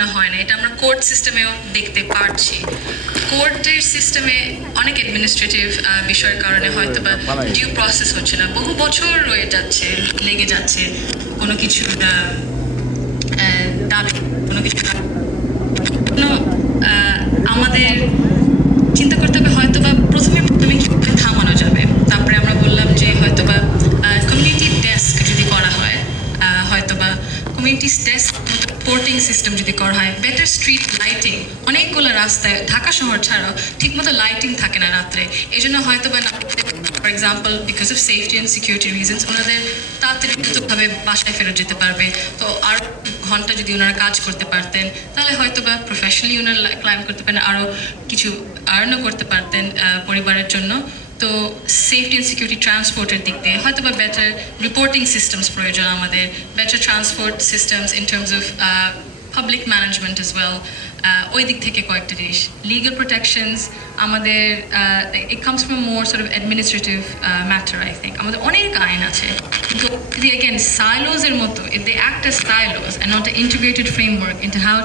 না হয় না। এটা আমরা কোর্ট সিস্টেমেও দেখতে পারছি। কোর্টের সিস্টেমে অনেক অ্যাডমিনিস্ট্রেটিভ বিষয়ের কারণে হয়তো বা ডিউ প্রসেস হচ্ছে না। বহু বছর রয়ে যাচ্ছে লেগে যাচ্ছে কোনো কিছু দাবি কোনো কিছু আমাদের চিন্তা করতে হবে হয়তো বা প্রথমে প্রথমে কীভাবে থামানো যাবে। তারপরে আমরা বললাম যে হয়তো বা কমিউনিটি ডেস্ক যদি করা হয় হয়তো কমিউনিটি ডেস্ক পোর্টিং সিস্টেম যদি করা হয় বেটার স্ট্রিট লাইটিং অনেকগুলো রাস্তায়, ঢাকা শহর ছাড়াও ঠিকমতো লাইটিং থাকে না রাত্রে। এই জন্য হয়তো বা for example because of safety and security reasons ওনাদের তাড়াতাড়ি দ্রুতভাবে বাসায় ফেরত যেতে পারবে। তো আর ঘণ্টা যদি ওনারা কাজ করতে পারতেন, তাহলে হয়তো বা প্রফেশনালি ওনারা ক্লাইম করতে পারেন আরও কিছু আর্নও করতে পারতেন পরিবারের জন্য। তো সেফটি অ্যান্ড সিকিউরিটি ট্রান্সপোর্টের দিক দিয়ে হয়তো বা বেটার রিপোর্টিং সিস্টেমস প্রয়োজন আমাদের better transport systems in terms of public management is well ওই দিক থেকে কয়েকটা জিনিস। লিগাল প্রোটেকশনস আমাদের it comes from more sort of administrative matter I think আমাদের অনেক আইন আছে। কিন্তু অ্যাগেন সাইলোজের মতো if they act as silos and not integrated framework into how